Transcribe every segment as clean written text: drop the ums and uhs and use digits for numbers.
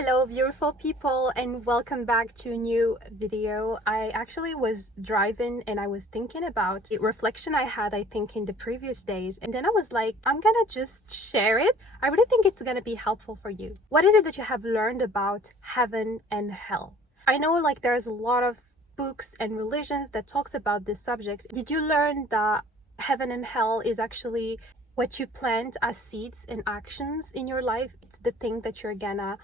Hello beautiful people, and welcome back to a new video. I actually was driving and I was thinking about the reflection I had, I think, in the previous days, and then I was like, I'm gonna just share it. I really think it's gonna be helpful for you. What is it that you have learned about heaven and hell? I know like there's a lot of books and religions that talks about this subject. Did you learn that heaven and hell is actually what you plant as seeds and actions in your life? It's the thing that you're gonna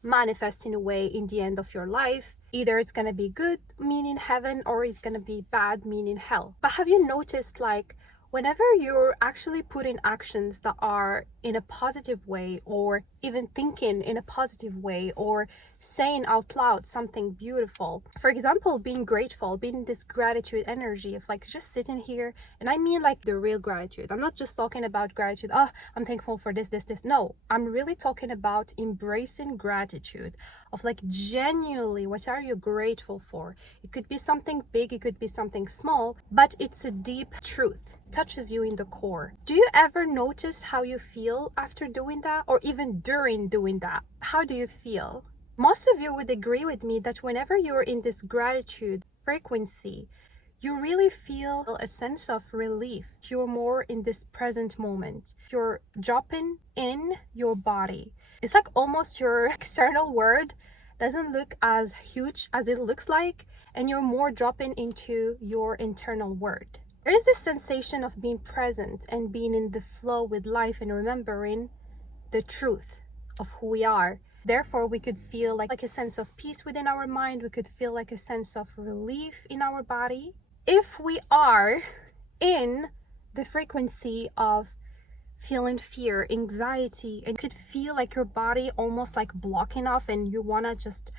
manifest in a way in the end of your life. Either it's gonna be good, meaning heaven, or it's gonna be bad, meaning hell. But have you noticed, like, whenever you're actually putting actions that are in a positive way, or even thinking in a positive way, or saying out loud something beautiful, for example, being grateful, being this gratitude energy of like just sitting here, and I mean like the real gratitude. I'm not just talking about gratitude, oh, I'm thankful for this. No, I'm really talking about embracing gratitude of like genuinely, what are you grateful for? It could be something big, it could be something small, but it's a deep truth. It touches you in the core. Do you ever notice how you feel after doing that, or even during doing that? How do you feel? Most of you would agree with me that whenever you're in this gratitude frequency, you really feel a sense of relief. You're more in this present moment. You're dropping in your body. It's like almost your external world doesn't look as huge as it looks like, and you're more dropping into your internal world. There is this sensation of being present and being in the flow with life and remembering the truth of who we are. Therefore, we could feel like a sense of peace within our mind. We could feel like a sense of relief in our body. If we are in the frequency of feeling fear, anxiety, and could feel like your body almost like blocking off and you want to just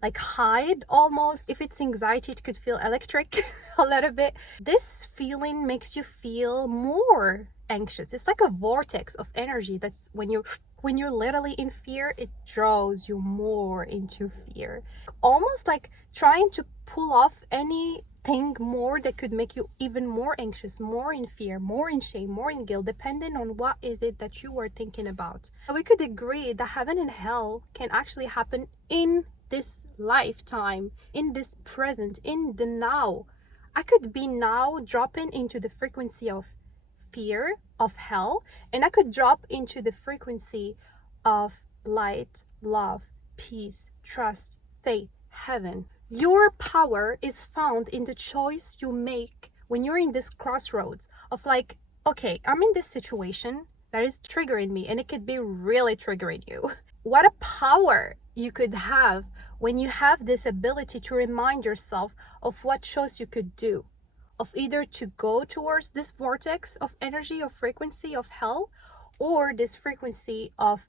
like hide almost. If it's anxiety, it could feel electric a little bit. This feeling makes you feel more anxious. It's like a vortex of energy that's when you're literally in fear, it draws you more into fear, almost like trying to pull off anything more that could make you even more anxious, more in fear, more in shame, more in guilt, depending on what is it that you were thinking about. We could agree that heaven and hell can actually happen in this lifetime, in this present, in the now. I could be now dropping into the frequency of fear of hell, and I could drop into the frequency of light, love, peace, trust, faith, heaven. Your power is found in the choice you make when you're in this crossroads of like, okay, I'm in this situation that is triggering me, and it could be really triggering you. What a power you could have when you have this ability to remind yourself of what choice you could do, of either to go towards this vortex of energy, of frequency of hell, or this frequency of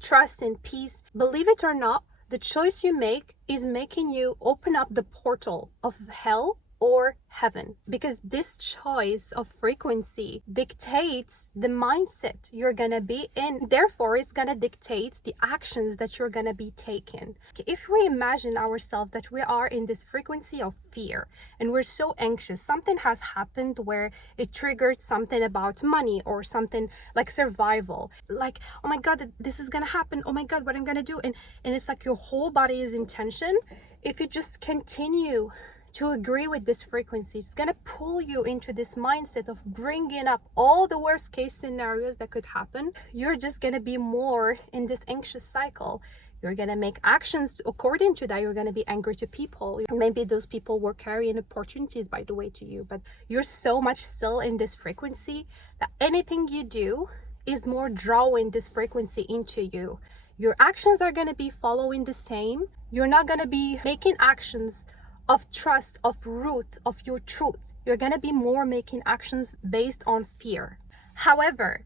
trust and peace. Believe it or not, the choice you make is making you open up the portal of hell or heaven, because this choice of frequency dictates the mindset you're gonna be in. Therefore, it's gonna dictate the actions that you're gonna be taking. If we imagine ourselves that we are in this frequency of fear and we're so anxious, something has happened where it triggered something about money or something like survival, like, oh my god, this is gonna happen, oh my god, what I'm gonna do, and it's like your whole body is in tension. If you just continue to agree with this frequency, it's gonna pull you into this mindset of bringing up all the worst case scenarios that could happen. You're just gonna be more in this anxious cycle. You're gonna make actions according to that. You're gonna be angry to people. Maybe those people were carrying opportunities, by the way, to you, but you're so much still in this frequency that anything you do is more drawing this frequency into you. Your actions are gonna be following the same. You're not gonna be making actions of trust, of root, of your truth. You're gonna be more making actions based on fear. However,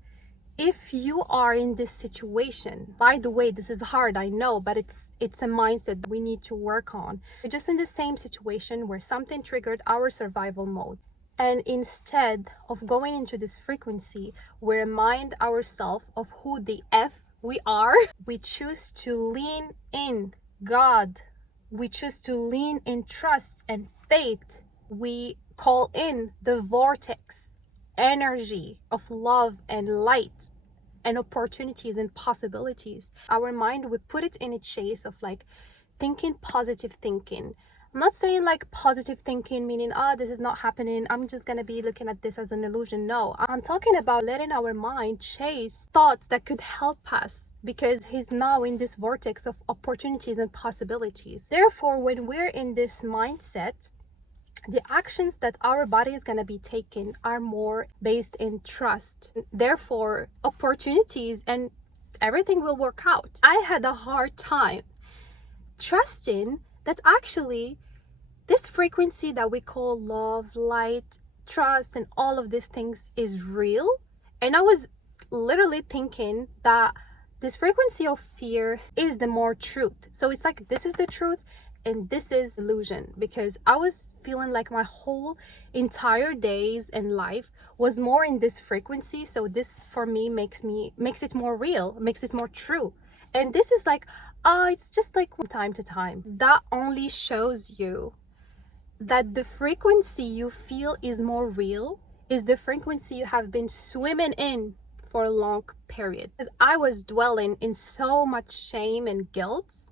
if you are in this situation, by the way, this is hard, I know, but it's a mindset that we need to work on. We're just in the same situation where something triggered our survival mode. And instead of going into this frequency, we remind ourselves of who the F we are. We choose to lean in God. We choose to lean in trust and faith. We call in the vortex energy of love and light, and opportunities and possibilities. Our mind, we put it in a chase of like thinking positive thinking. I'm not saying like positive thinking meaning, this is not happening, I'm just gonna be looking at this as an illusion. No, I'm talking about letting our mind chase thoughts that could help us, because he's now in this vortex of opportunities and possibilities. Therefore, when we're in this mindset, the actions that our body is going to be taking are more based in trust. Therefore, opportunities and everything will work out. I had a hard time trusting that actually this frequency that we call love, light, trust, and all of these things is real. And I was literally thinking that this frequency of fear is the more truth. So it's like this is the truth and this is illusion, because I was feeling like my whole entire days and life was more in this frequency. So this for me makes it more real, makes it more true. And this is like, it's just like from time to time. That only shows you that the frequency you feel is more real is the frequency you have been swimming in for a long period. Because I was dwelling in so much shame and guilt,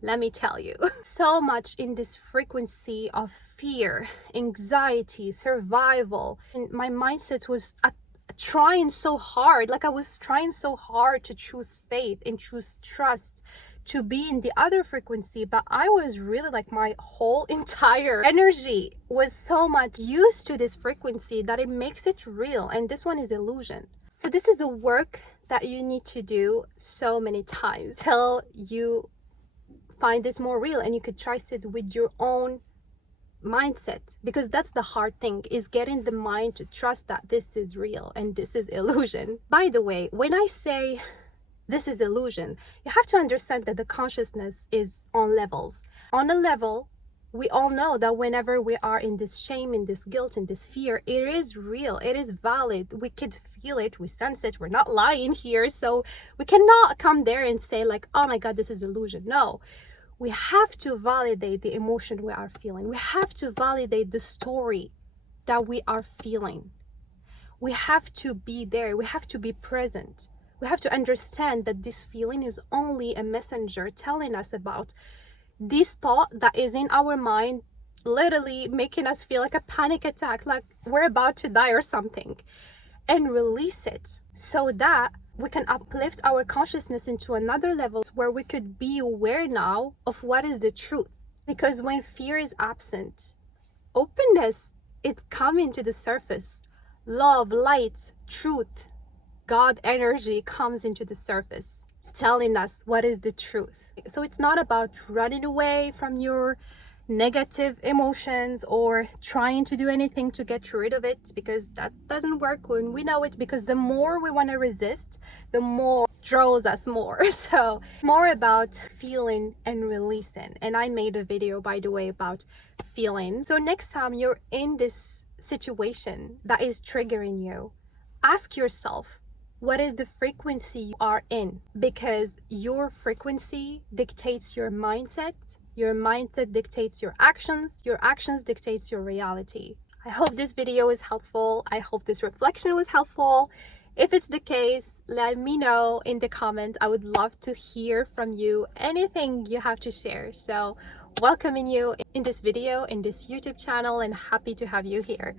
let me tell you, so much in this frequency of fear, anxiety, survival. And my mindset was trying so hard, like I was trying so hard to choose faith and choose trust, to be in the other frequency, but I was really like, my whole entire energy was so much used to this frequency that it makes it real, and this one is illusion. So this is a work that you need to do so many times till you find this more real and you could trust it with your own mindset, because that's the hard thing, is getting the mind to trust that this is real and this is illusion. By the way, when I say this is illusion, you have to understand that the consciousness is on levels. On a level, we all know that whenever we are in this shame, in this guilt, in this fear, it is real, it is valid. We could feel it, we sense it, we're not lying here. So we cannot come there and say like, oh my God, this is illusion. No, we have to validate the emotion we are feeling. We have to validate the story that we are feeling. We have to be there, we have to be present. We have to understand that this feeling is only a messenger telling us about this thought that is in our mind, literally making us feel like a panic attack, like we're about to die or something, and release it so that we can uplift our consciousness into another level where we could be aware now of what is the truth. Because when fear is absent, openness is coming to the surface. Love, light, truth, God energy comes into the surface, telling us what is the truth. So it's not about running away from your negative emotions or trying to do anything to get rid of it, because that doesn't work when we know it, because the more we want to resist, the more draws us more. So more about feeling and releasing. And I made a video, by the way, about feeling. So next time you're in this situation that is triggering you, ask yourself, what is the frequency you are in? Because your frequency dictates your mindset dictates your actions dictates your reality. I hope this video is helpful. I hope this reflection was helpful. If it's the case, let me know in the comments. I would love to hear from you, anything you have to share. So welcoming you in this video, in this YouTube channel, and happy to have you here.